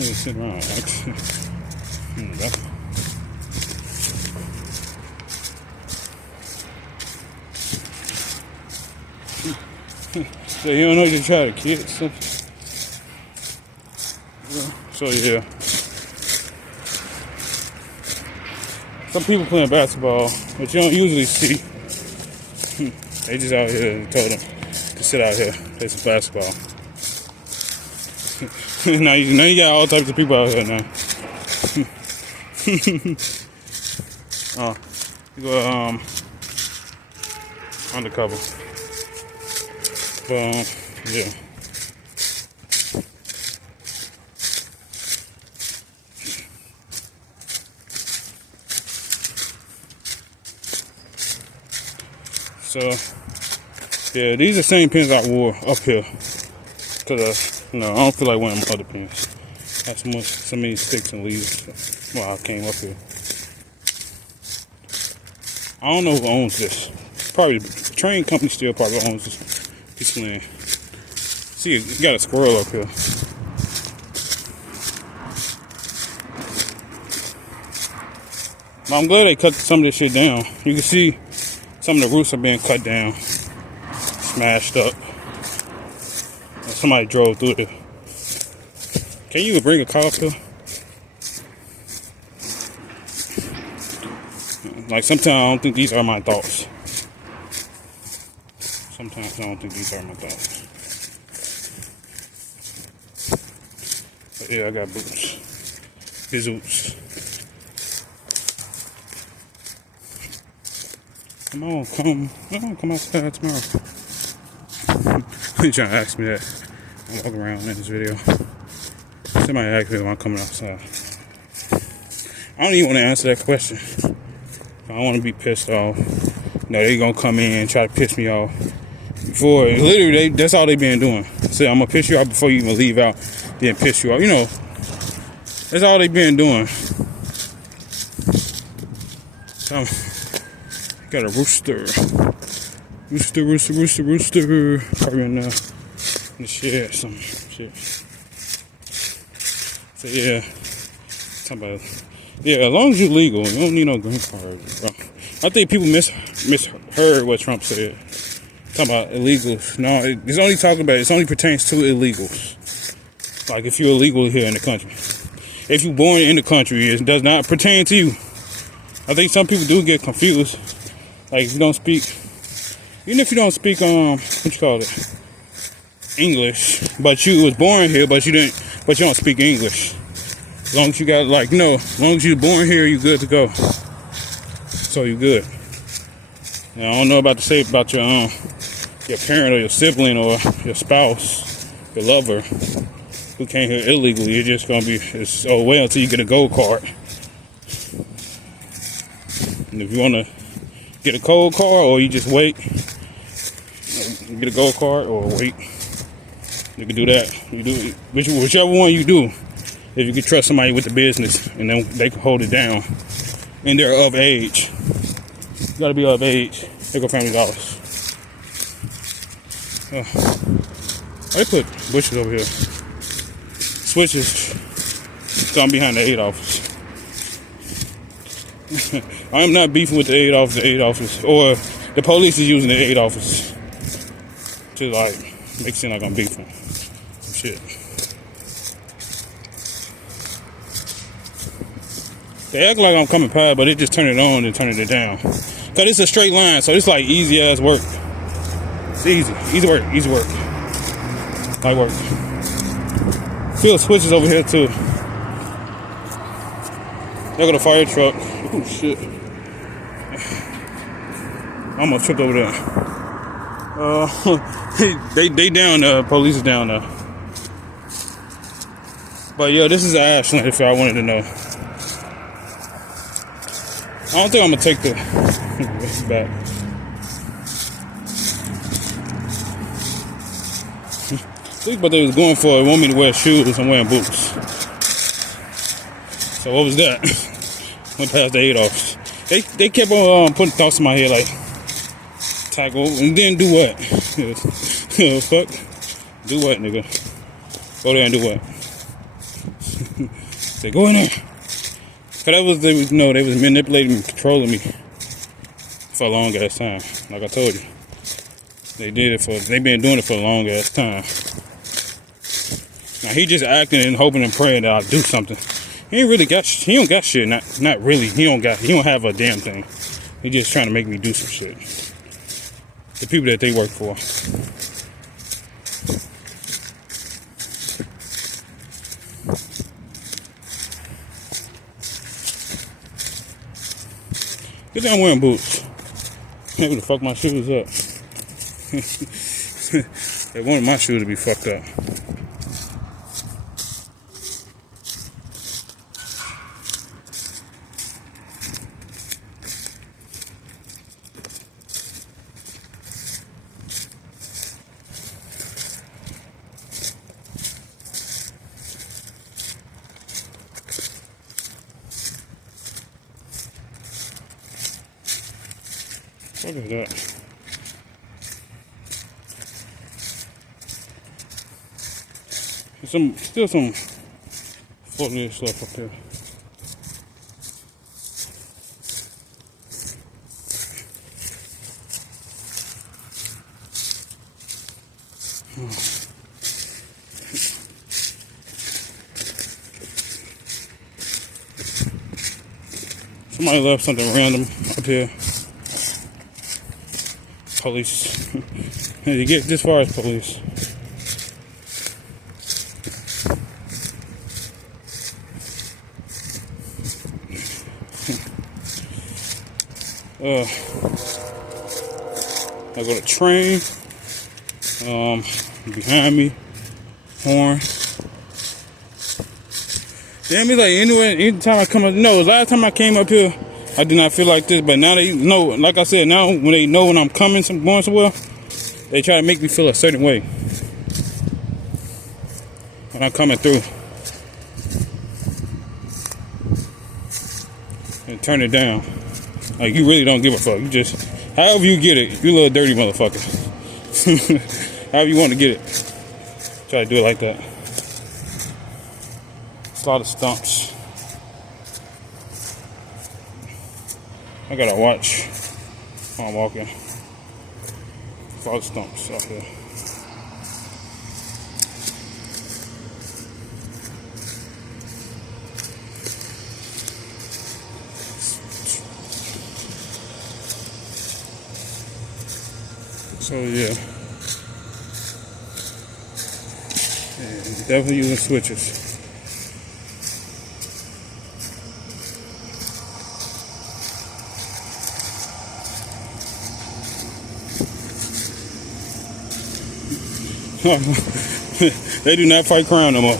Sit around, actually. So you don't know they try to kid stuff. So yeah. Some people playing basketball, but you don't usually see. They just out here and told them to sit out here, play some basketball. now you got all types of people out here now. You go undercover. But yeah. So yeah, these are the same pins I wore up here. Cause I don't feel like wearing my other pins. Got so many sticks and leaves while I came up here. I don't know who owns this. Probably the train company still probably owns this land. See, you got a squirrel up here. But I'm glad they cut some of this shit down. You can see some of the roots are being cut down, smashed up. Somebody drove through it. Can you even bring a car up here? Like sometimes I don't think these are my thoughts. Sometimes I don't think these are my thoughts. But yeah, I got boots. His boots. Come on, come outside tomorrow. He's trying to ask me that. I'm walking around in this video. Somebody asked me when I'm coming outside. I don't even want to answer that question. I don't want to be pissed off. They gonna come in and try to piss me off. Before, literally, that's all they been doing. Say, I'm gonna piss you off before you even leave out, then piss you off. That's all they been doing. So, got a rooster. Rooster. Probably in the shed, some shit. So yeah, as long as you're legal, you don't need no green card, bro. I think people misheard what Trump said. Talking about illegals. No, it's only pertains to illegals. Like if you're illegal here in the country. If you're born in the country, it does not pertain to you. I think some people do get confused. Like if you don't speak, even if you don't speak English, but you was born here, but you don't speak English. As long as you got as long as you're born here, you're good to go. So you're good. And I don't know about to say about your parent or your sibling or your spouse, your lover, who came here illegally. You're just gonna be until you get a gold card. And if you wanna get a cold card or you just wait, get a gold card or wait, you can do that. You do whichever one you do. If you can trust somebody with the business and then they can hold it down and they're of age. You gotta be of age. They go Family Dollars. They put bushes over here. Switches. Come behind the aid office. I'm not beefing with the aid office, or the police is using the aid office to make it seem like I'm beefing. Shit. They act like I'm coming past, but they just turn it on and turning it down. Cause it's a straight line, so it's like easy ass work. It's easy work. Light work. Feel switches over here too. There go the fire truck. Oh shit! I almost tripped over there. They down there. Police is down there. But yeah, this is Ashland. If I wanted to know. I don't think I'm gonna take this back. But they was going for it. Want me to wear shoes and wearing boots. So what was that? Went past the aid office. They kept on putting thoughts in my head like, tackle and then do what? Fuck. Do what, nigga? Go there and do what? said, go in there. But that was, they was manipulating me, controlling me for a long ass time. Like I told you. They've been doing it for a long ass time. Now he just acting and hoping and praying that I'll do something. He don't got shit, not really. He don't have a damn thing. He just trying to make me do some shit. The people that they work for. Get down wearing boots. Maybe to fuck my shoes up. They wanted my shoes to be fucked up. Look at that. Still some foliage stuff up there. Somebody left something random up here. Police. You get this far as police. I got a train. Behind me, horn. Damn, it's like anyway. Anytime I come up, no, last time I came up here, I did not feel like this. But now they know, like I said, now when they know when I'm coming, going somewhere, they try to make me feel a certain way when I'm coming through. And turn it down. Like, you really don't give a fuck. You just, however you get it, you little dirty motherfucker. However you want to get it. Try to do it like that. It's a lot of stumps. I gotta watch while I'm walking. It's a lot of stumps out here. So yeah, and definitely using switches. They do not fight crime no more.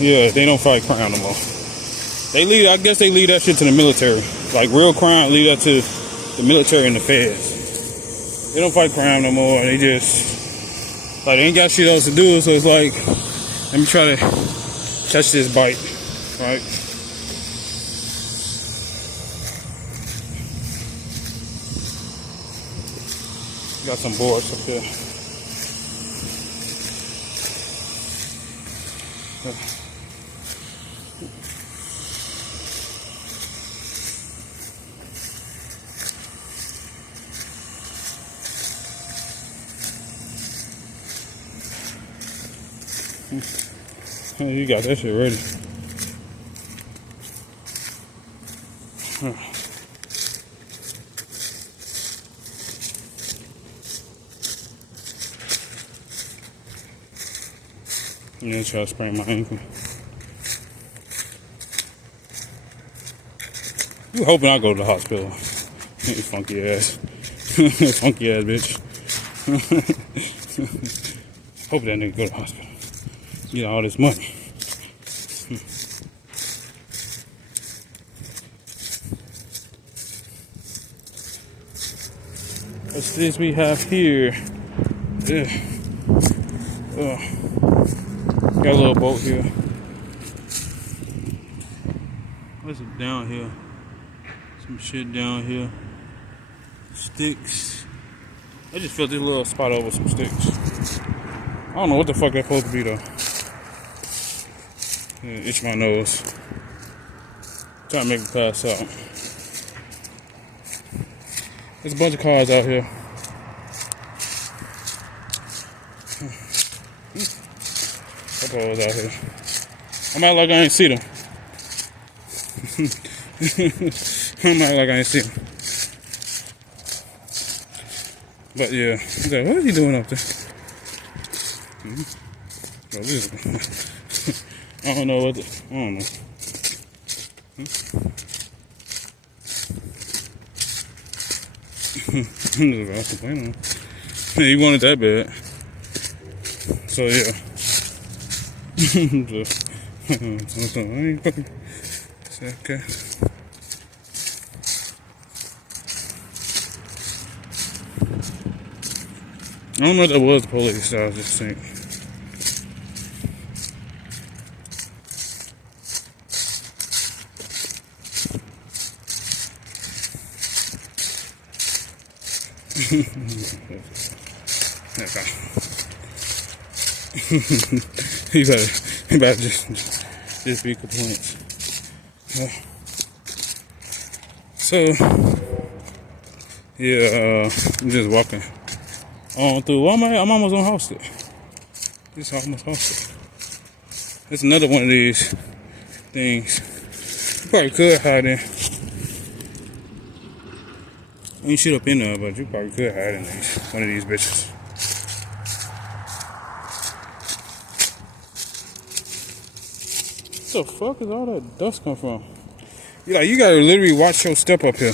Yeah, they don't fight crime no more. I guess they leave that shit to the military. Like real crime, leave that to the military and the feds. They don't fight crime no more. They just, like, they ain't got shit else to do. So it's like, let me try to catch this bite, right? Got some boards up there. Oh, you got that shit ready. And then try to sprain my ankle. You hoping I go to the hospital? You funky ass, funky ass bitch. Hope that nigga go to the hospital. Get all this money. What's this we have here? Got a little boat here. What's it down here? Some shit down here. Sticks. I just felt this little spot over some sticks. I don't know what the fuck that's supposed to be though. Itch my nose. Trying to make me pass out. There's a bunch of cars out here. Couple of out here. I'm act like I ain't see them. I'm act like I ain't see them. But yeah, what is he doing up there? I don't know what. I don't know. He wanted that bad. So yeah. Okay. I don't know if that was the police. I was just saying. Okay. he better just be complaints. So yeah, I'm just walking on through. I'm almost on Hosted. Just almost Hosted. It's another one of these things. You probably could hide in. Ain't shit up in there, but you probably could hide in one of these bitches. What the fuck is all that dust come from? You gotta literally watch your step up here.